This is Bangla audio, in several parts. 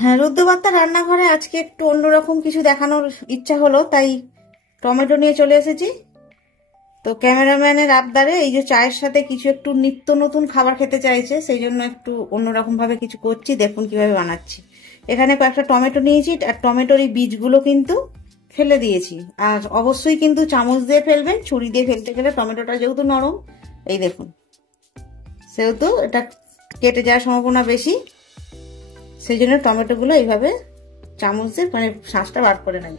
হ্যাঁ, রুদ্রবার্তা রান্নাঘরে আজকে একটু অন্যরকম কিছু দেখানোর ইচ্ছা হলো, তাই টমেটো নিয়ে চলে এসেছি। তো ক্যামেরাম্যানের আবদারে এই যে চায়ের সাথে কিছু একটু নিত্য নতুন খাবার খেতে চাইছে, সেই জন্য একটু অন্যরকম ভাবে কিছু করছি। দেখুন কিভাবে বানাচ্ছি। এখানে কয়েকটা টমেটো নিয়েছি, আর টমেটোর এই বীজগুলো কিন্তু ফেলে দিয়েছি। আর অবশ্যই কিন্তু চামচ দিয়ে ফেলবেন, ছুরি দিয়ে ফেলতে গেলে টমেটোটা যেহেতু নরম, এই দেখুন, সেহেতু এটা কেটে যাওয়ার সম্ভাবনা বেশি। সেই জন্য টমেটোগুলো এইভাবে চামচ দিয়ে মানে শাঁসটা বার করে নেব।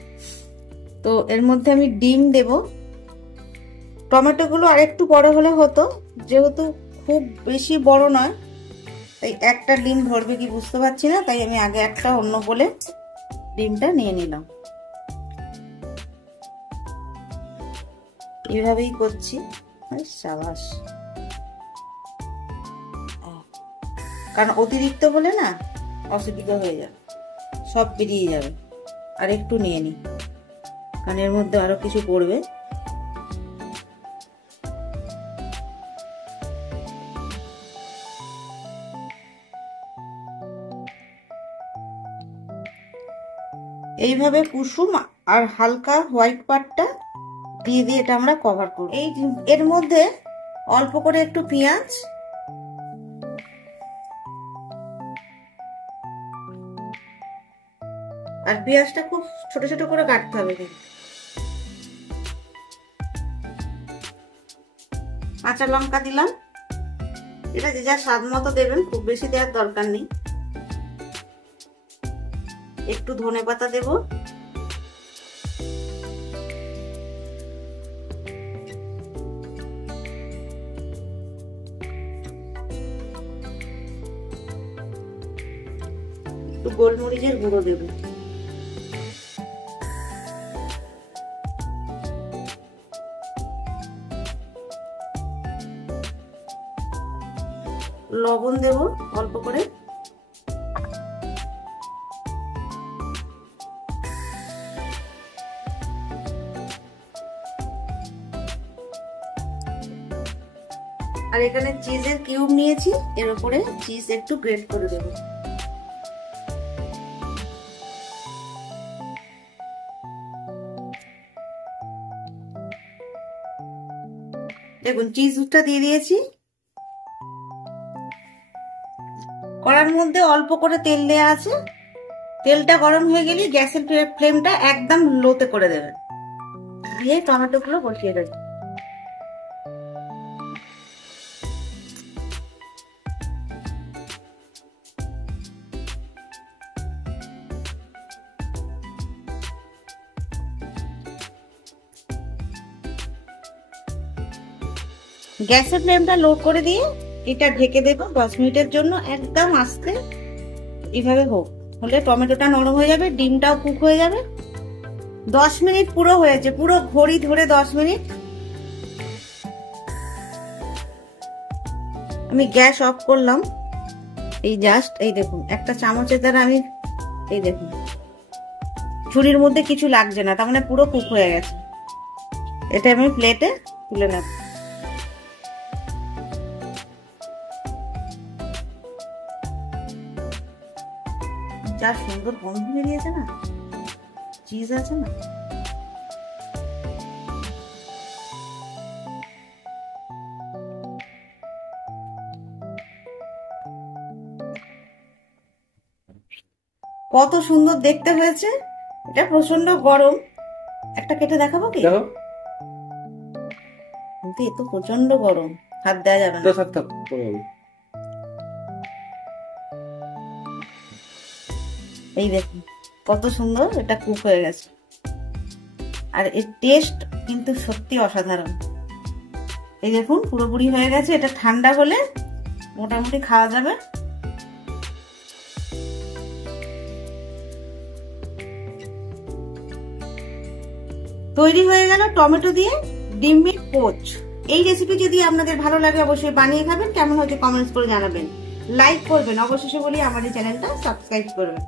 তো এর মধ্যে আমি ডিম দেব। টমেটোগুলো আর একটু বড় হলে হতো, যেহেতু খুব বেশি বড় নয়, তাই একটা ডিম ধরবে কি বুঝতে পারছি না, তাই আমি আগে একটা অন্য বলে ডিমটা নিয়ে নিলাম। এইভাবেই করছি। সাবাস, কারণ অতিরিক্ত হলে না অসুবিধা হয়ে যাবে, সব বেরিয়ে যাবে। আর একটু নিয়ে নি, কারণ এর মধ্যে আরো কিছু পড়বে। এইভাবে কুসুম আর হালকা হোয়াইট পার্টটা দিয়ে দিয়ে এটা আমরা কভার করব। এর মধ্যে অল্প করে একটু পেঁয়াজ, আর পেঁয়াজটা খুব ছোট ছোট করে কাটতে হবে। কাঁচা লঙ্কা দিলাম, এটা যে যা স্বাদ মতো দেবেন, খুব বেশি দেওয়ার দরকার নেই। একটু ধনেপাতা দেব, একটু গোলমরিচের গুঁড়ো দেব, লবণ দেব অল্প করে, আর এখানে চিজের কিউব নিয়েছি, এর উপরে চিজ একটু গ্রেট করে দেব। দেখুন চিজটা দিয়ে দিয়েছি। কড়ার মধ্যে অল্প করে তেল দেয়া আছে। তেলটা গরম হয়ে গেলে গ্যাসের ফ্লেমটা একদম লোতে করে দেবেন, দিয়ে টমেটোগুলো বসিয়ে দেবেন। গ্যাসের ফ্লেমটা লো করে দিয়ে এটা ঢেকে দেব 10 মিনিটের জন্য, একদম আস্তে। এইভাবে হলে টমেটোটা নরম হয়ে যাবে, ডিমটাও কুক হয়ে যাবে। 10 মিনিট পুরো হয়েছে, পুরো ঘড়ি ধরে 10 মিনিট। আমি গ্যাস অফ করলাম। এই জাস্ট এই দেখুন, একটা চামচের দ্বারা আমি এই দেখুন ছুরির মধ্যে কিছু লাগছে না, তার মানে পুরো কুক হয়ে গেছে। এটা আমি প্লেটে তুলে নেব। যা সুন্দর গন্ধ বেরিয়েছে না, চিজ আছে না। কত সুন্দর দেখতে হয়েছে। এটা প্রচন্ড গরম, একটা কেটে দেখাবো কি? কিন্তু এ তো প্রচন্ড গরম, হাত দেওয়া যাবে না। এই দেখুন কত সুন্দর এটা কুক হয়ে গেছে, আর এর টেস্ট কিন্তু সত্যি অসাধারণ। এই দেখুন পুরোপুরি হয়ে গেছে। এটা ঠান্ডা হলে মোটামুটি খাওয়া যাবে। তৈরি হয়ে গেল টমেটো দিয়ে ডিমের পোচ। এই রেসিপি যদি আপনাদের ভালো লাগে অবশ্যই বানিয়ে খাবেন। কেমন হয়েছে কমেন্টস করে জানাবেন, লাইক করবেন, অবশেষে বলি আমার এই চ্যানেলটা সাবস্ক্রাইব করবেন।